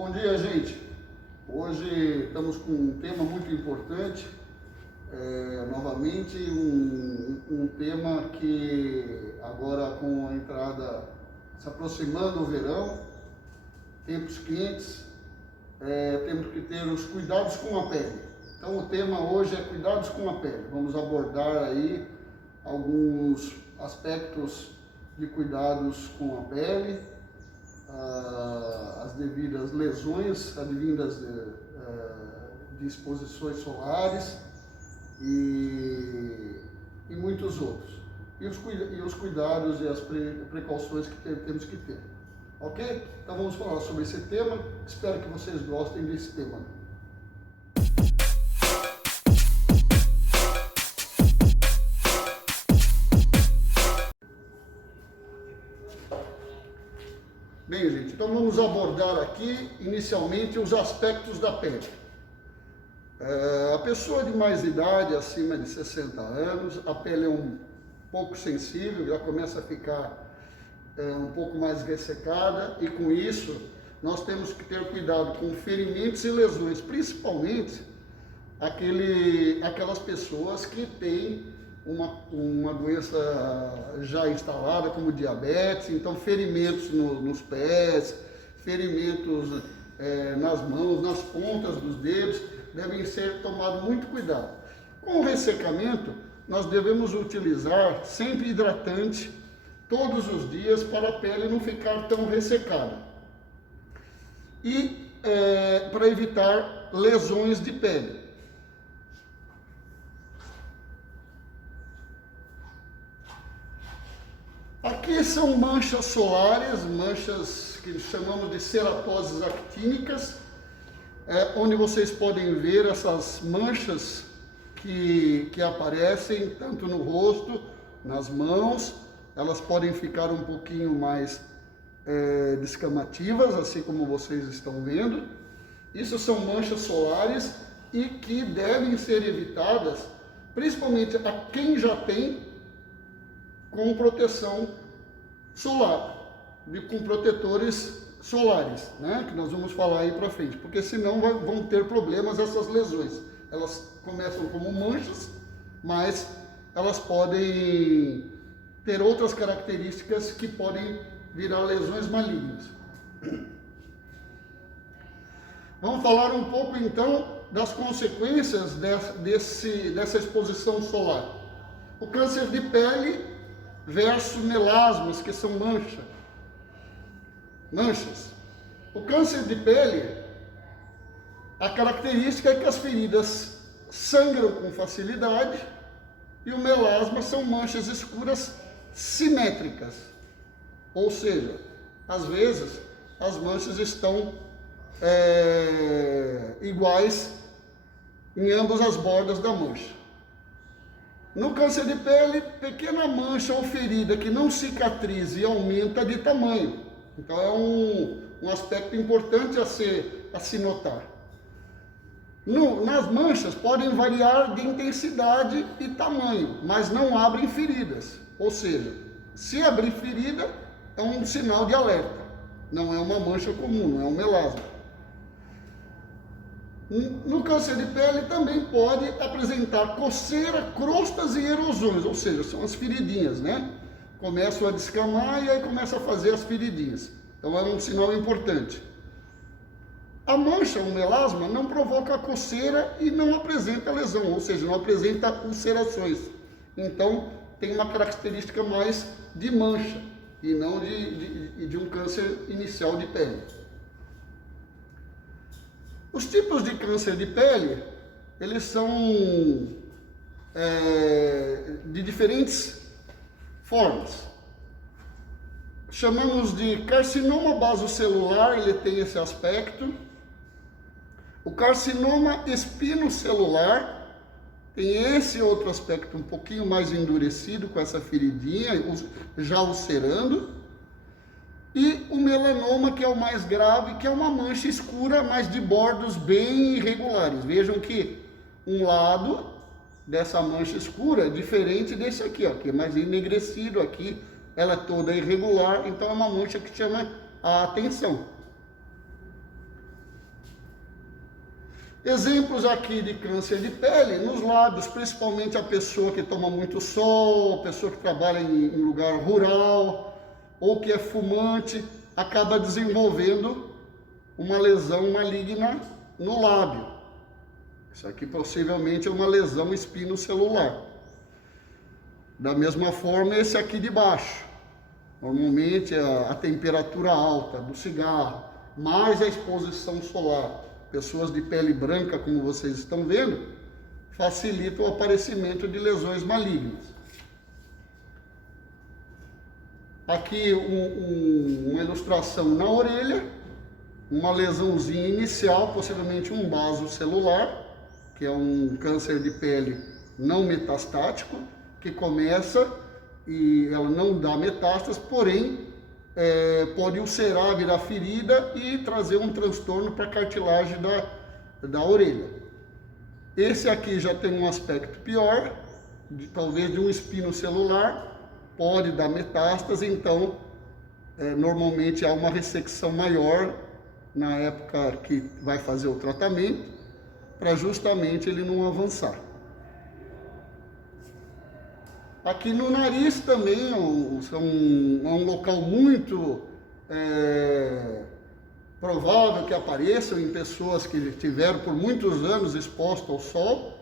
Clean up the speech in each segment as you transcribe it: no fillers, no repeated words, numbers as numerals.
Bom dia, gente. Hoje estamos com um tema muito importante, novamente um tema que agora com a entrada, se aproximando o verão, tempos quentes, temos que ter os cuidados com a pele. Então o tema hoje é cuidados com a pele. Vamos abordar aí alguns aspectos de cuidados com a pele, as devidas lesões advindas de exposições solares e muitos outros. E os cuidados e as precauções que temos que ter. Ok? Então vamos falar sobre esse tema. Espero que vocês gostem desse tema. Bem, gente, então vamos abordar aqui, inicialmente, os aspectos da pele. A pessoa de mais idade, acima de 60 anos, a pele é um pouco sensível, já começa a ficar um pouco mais ressecada, e com isso nós temos que ter cuidado com ferimentos e lesões, principalmente aquelas pessoas que têm uma doença já instalada, como diabetes. Então ferimentos nos pés, ferimentos nas mãos, nas pontas dos dedos, devem ser tomados muito cuidado. Com o ressecamento, nós devemos utilizar sempre hidratante todos os dias para a pele não ficar tão ressecada. E para evitar lesões de pele. Aqui são manchas solares, manchas que chamamos de ceratoses actínicas, onde vocês podem ver essas manchas que aparecem tanto no rosto, nas mãos. Elas podem ficar um pouquinho mais descamativas, assim como vocês estão vendo. Isso são manchas solares e que devem ser evitadas, principalmente a quem já tem, com proteção solar, com protetores solares, né? Que nós vamos falar aí para frente, porque senão vão ter problemas essas lesões. Elas começam como manchas, mas elas podem ter outras características que podem virar lesões malignas. Vamos falar um pouco então das consequências dessa exposição solar. O câncer de pele versus melasmas, que são manchas. O câncer de pele, a característica é que as feridas sangram com facilidade, e o melasma são manchas escuras simétricas, ou seja, às vezes as manchas estão iguais em ambas as bordas da mancha. No câncer de pele, pequena mancha ou ferida que não cicatriza e aumenta de tamanho. Então é um aspecto importante a se notar. Nas manchas podem variar de intensidade e tamanho, mas não abrem feridas. Ou seja, se abrir ferida é um sinal de alerta. Não é uma mancha comum, não é um melasma. No câncer de pele também pode apresentar coceira, crostas e erosões, ou seja, são as feridinhas, né? Começam a descamar e aí começa a fazer as feridinhas. Então é um sinal importante. A mancha, o melasma, não provoca coceira e não apresenta lesão, ou seja, não apresenta ulcerações. Então tem uma característica mais de mancha e não de um câncer inicial de pele. Os tipos de câncer de pele, eles são de diferentes formas. Chamamos de carcinoma basocelular, ele tem esse aspecto. O carcinoma espinocelular tem esse outro aspecto um pouquinho mais endurecido, com essa feridinha, já ulcerando. E o melanoma, que é o mais grave, que é uma mancha escura, mas de bordos bem irregulares. Vejam que um lado dessa mancha escura é diferente desse aqui, ó, que é mais enegrecido aqui, ela é toda irregular, então é uma mancha que chama a atenção. Exemplos aqui de câncer de pele, nos lábios, principalmente a pessoa que toma muito sol, a pessoa que trabalha em lugar rural, ou que é fumante, acaba desenvolvendo uma lesão maligna no lábio. Isso aqui possivelmente é uma lesão espinocelular. Da mesma forma, esse aqui de baixo. Normalmente a temperatura alta do cigarro, mais a exposição solar, pessoas de pele branca, como vocês estão vendo, facilita o aparecimento de lesões malignas. Aqui uma ilustração na orelha, uma lesãozinha inicial, possivelmente um vaso celular, que é um câncer de pele não metastático, que começa e ela não dá metástase, porém pode ulcerar, virar ferida e trazer um transtorno para a cartilagem da orelha. Esse aqui já tem um aspecto pior, talvez de um espino celular, pode dar metástase, então normalmente há uma ressecção maior na época que vai fazer o tratamento, para justamente ele não avançar. Aqui no nariz também é um local muito provável que apareçam em pessoas que estiveram por muitos anos expostas ao sol,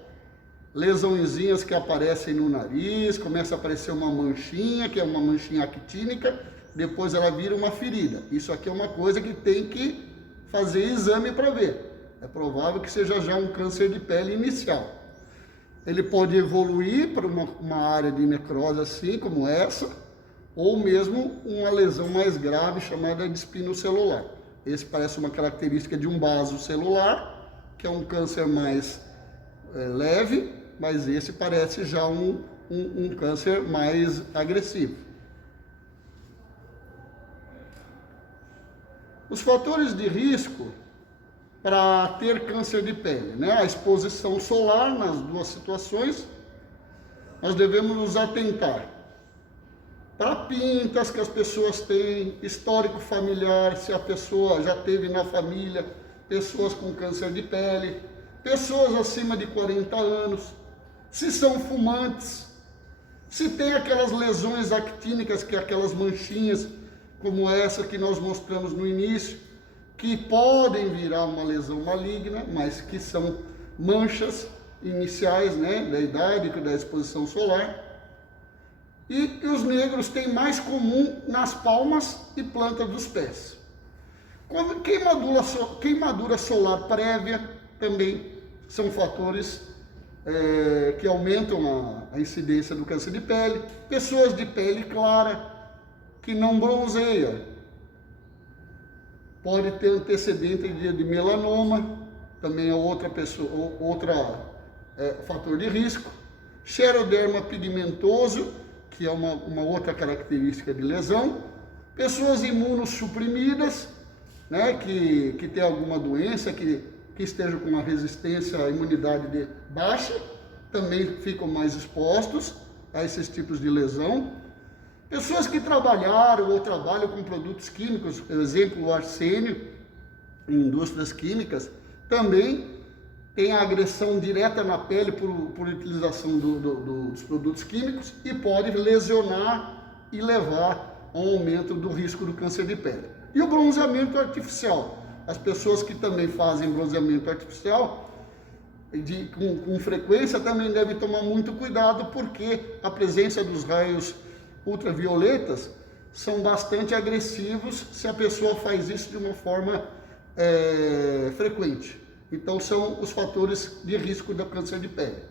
lesãozinhas que aparecem no nariz, começa a aparecer uma manchinha, que é uma manchinha actínica, depois ela vira uma ferida. Isso aqui é uma coisa que tem que fazer exame para ver. É provável que seja já um câncer de pele inicial. Ele pode evoluir para uma área de necrose assim, como essa, ou mesmo uma lesão mais grave chamada de espinocelular. Esse parece uma característica de um vaso celular, que é um câncer mais leve, mas esse parece já um câncer mais agressivo. Os fatores de risco para ter câncer de pele, né? A exposição solar nas duas situações, nós devemos nos atentar para pintas que as pessoas têm, histórico familiar, se a pessoa já teve na família pessoas com câncer de pele, pessoas acima de 40 anos, se são fumantes, se tem aquelas lesões actínicas, que é aquelas manchinhas como essa que nós mostramos no início, que podem virar uma lesão maligna, mas que são manchas iniciais, né, da idade, da exposição solar. E os negros têm mais comum nas palmas e planta dos pés. Queimadura solar prévia também são fatores que aumentam a incidência do câncer de pele. Pessoas de pele clara, que não bronzeia, pode ter antecedente de melanoma, também é outra fator de risco. Xeroderma pigmentoso, que é uma outra característica de lesão. Pessoas imunossuprimidas, né, que tem alguma doença, que estejam com uma resistência à imunidade baixa, também ficam mais expostos a esses tipos de lesão. Pessoas que trabalharam ou trabalham com produtos químicos, por exemplo, o arsênio, em indústrias químicas, também tem a agressão direta na pele por utilização dos produtos químicos e pode lesionar e levar a um aumento do risco do câncer de pele. E o bronzeamento artificial. As pessoas que também fazem bronzeamento artificial com frequência também devem tomar muito cuidado, porque a presença dos raios ultravioletas são bastante agressivos se a pessoa faz isso de uma forma frequente. Então são os fatores de risco do câncer de pele.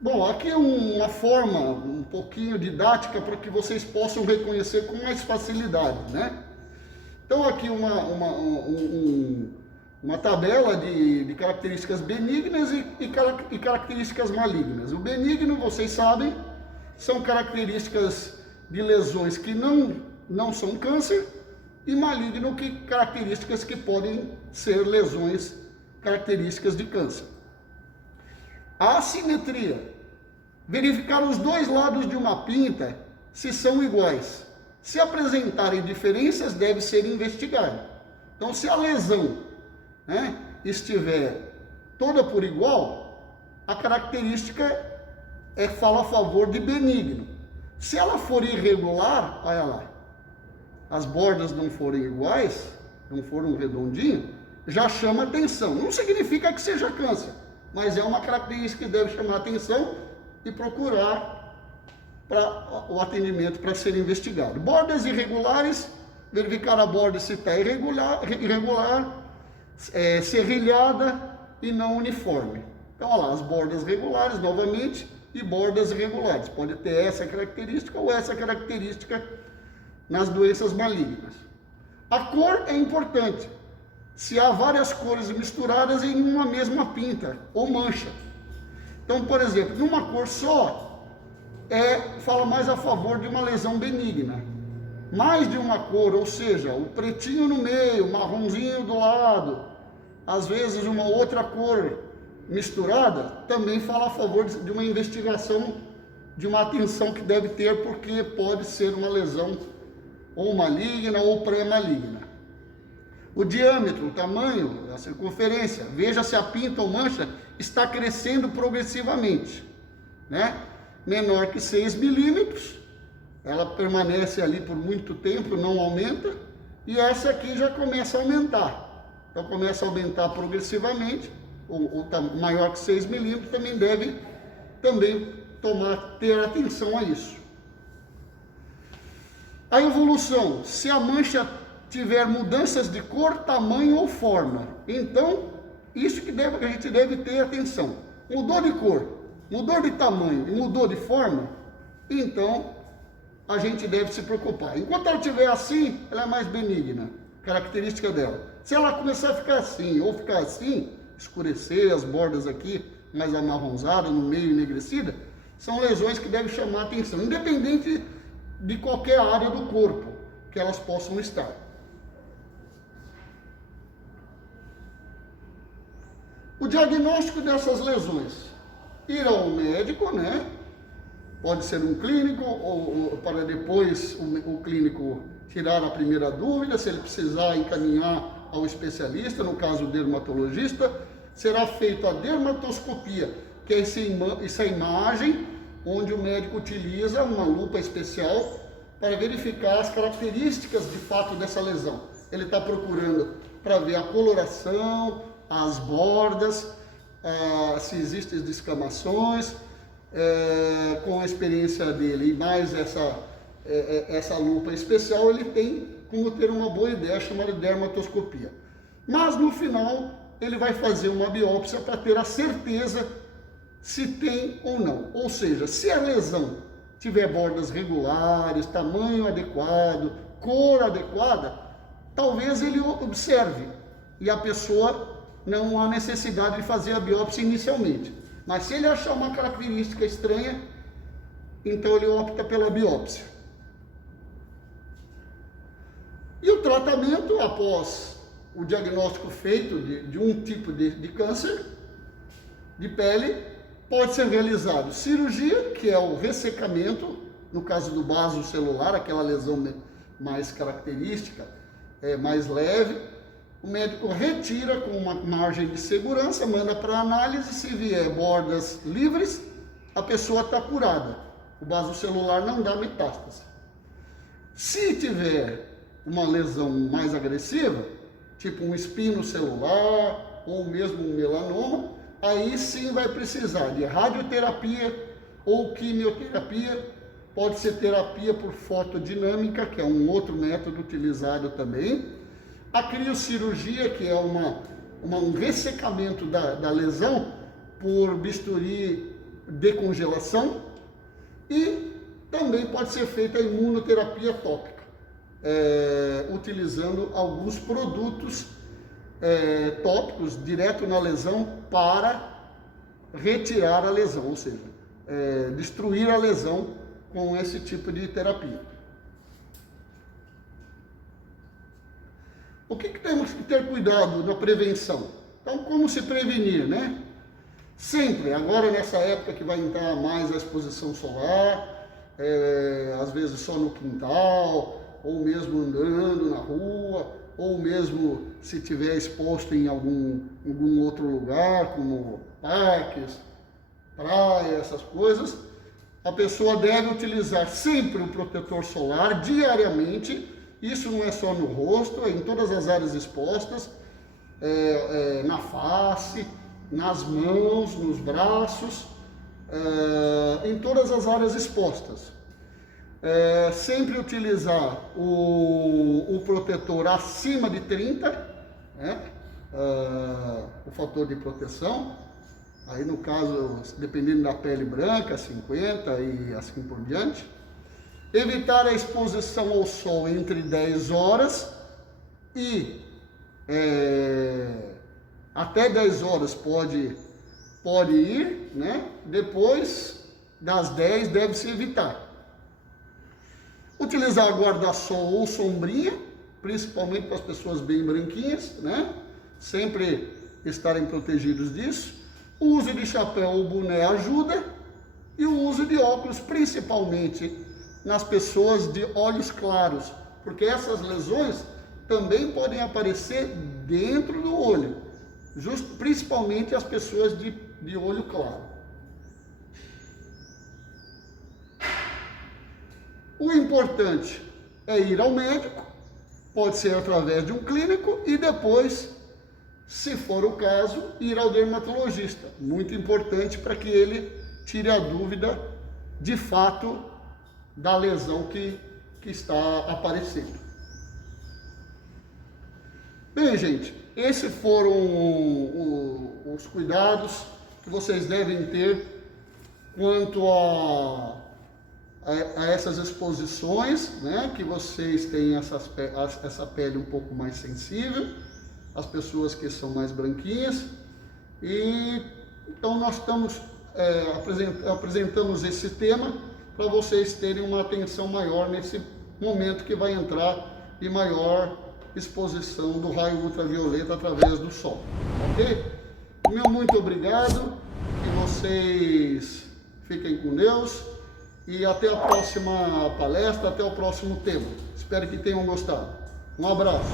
Bom, aqui é uma forma um pouquinho didática para que vocês possam reconhecer com mais facilidade, né? Então aqui uma tabela de características benignas e características malignas. O benigno, vocês sabem, são características de lesões que não são câncer, e maligno, características que podem ser lesões características de câncer. A assimetria. Verificar os dois lados de uma pinta se são iguais. Se apresentarem diferenças, deve ser investigado. Então, se a lesão, né, estiver toda por igual, a característica fala a favor de benigno. Se ela for irregular, olha lá, as bordas não forem iguais, não foram redondinhas, já chama atenção. Não significa que seja câncer, mas é uma característica que deve chamar atenção e procurar para o atendimento para ser investigado. Bordas irregulares, verificar a borda se está irregular, serrilhada e não uniforme. Então, olha lá, as bordas regulares, novamente, e bordas irregulares. Pode ter essa característica ou essa característica nas doenças malignas. A cor é importante. Se há várias cores misturadas em uma mesma pinta ou mancha. Então, por exemplo, numa cor só, fala mais a favor de uma lesão benigna. Mais de uma cor, ou seja, o pretinho no meio, o marronzinho do lado, às vezes uma outra cor misturada, também fala a favor de uma investigação, de uma atenção que deve ter, porque pode ser uma lesão ou maligna ou pré-maligna. O diâmetro, o tamanho, a circunferência, veja se a pinta ou mancha está crescendo progressivamente, né? Menor que 6 milímetros, ela permanece ali por muito tempo, não aumenta, e essa aqui já começa a aumentar. Então começa a aumentar progressivamente, maior que 6 milímetros também deve ter atenção a isso. A evolução, se a mancha tiver mudanças de cor, tamanho ou forma, então isso que a gente deve ter atenção. Mudou de cor, mudou de tamanho e mudou de forma, então a gente deve se preocupar. Enquanto ela estiver assim, ela é mais benigna, característica dela. Se ela começar a ficar assim ou ficar assim, escurecer as bordas aqui, mais amarronzada, no meio enegrecida, são lesões que devem chamar a atenção, independente de qualquer área do corpo que elas possam estar. O diagnóstico dessas lesões: ir ao médico, né? Pode ser um clínico, ou para depois o clínico tirar a primeira dúvida. Se ele precisar encaminhar ao especialista, no caso o dermatologista, será feita a dermatoscopia, que é essa imagem onde o médico utiliza uma lupa especial para verificar as características de fato dessa lesão. Ele está procurando para ver a coloração, as bordas, se existem descamações. Com a experiência dele e mais essa lupa especial, ele tem como ter uma boa ideia chamada dermatoscopia. Mas no final ele vai fazer uma biópsia para ter a certeza se tem ou não. Ou seja, se a lesão tiver bordas regulares, tamanho adequado, cor adequada, talvez ele observe e a pessoa não há necessidade de fazer a biópsia inicialmente. Mas se ele achar uma característica estranha, então ele opta pela biópsia. E o tratamento, após o diagnóstico feito de um tipo de câncer de pele, pode ser realizado cirurgia, que é o ressecamento, no caso do vaso celular, aquela lesão mais característica, mais leve. O médico retira com uma margem de segurança, manda para análise. Se vier bordas livres, a pessoa está curada. O vaso celular não dá metástase. Se tiver uma lesão mais agressiva, tipo um espino celular ou mesmo um melanoma, aí sim vai precisar de radioterapia ou quimioterapia. Pode ser terapia por fotodinâmica, que é um outro método utilizado também. A criocirurgia, que é um ressecamento da lesão por bisturi de congelação, e também pode ser feita a imunoterapia tópica, utilizando alguns produtos tópicos direto na lesão para retirar a lesão, ou seja, destruir a lesão com esse tipo de terapia. O que temos que ter cuidado na prevenção? Então, como se prevenir, né? Sempre, agora nessa época que vai entrar mais a exposição solar, às vezes só no quintal, ou mesmo andando na rua, ou mesmo se tiver exposto em algum outro lugar, como parques, praia, essas coisas, a pessoa deve utilizar sempre o protetor solar diariamente. Isso não é só no rosto, é em todas as áreas expostas, na face, nas mãos, nos braços, em todas as áreas expostas. Sempre utilizar o protetor acima de 30, né? O fator de proteção. Aí no caso, dependendo da pele branca, 50 e assim por diante. Evitar a exposição ao sol entre 10 horas e até 10 horas pode ir, né? Depois das 10 deve-se evitar. Utilizar guarda-sol ou sombrinha, principalmente para as pessoas bem branquinhas, né? Sempre estarem protegidos disso. O uso de chapéu ou boné ajuda, e o uso de óculos, principalmente nas pessoas de olhos claros, porque essas lesões também podem aparecer dentro do olho, principalmente as pessoas de olho claro. O importante é ir ao médico, pode ser através de um clínico, e depois, se for o caso, ir ao dermatologista. Muito importante para que ele tire a dúvida de fato da lesão que está aparecendo. Bem, gente, esses foram os cuidados que vocês devem ter quanto a essas exposições, né? Que vocês têm essa pele um pouco mais sensível, as pessoas que são mais branquinhas. E então nós apresentamos esse tema para vocês terem uma atenção maior nesse momento que vai entrar de maior exposição do raio ultravioleta através do sol, ok? Meu muito obrigado, que vocês fiquem com Deus e até a próxima palestra, até o próximo tema. Espero que tenham gostado. Um abraço.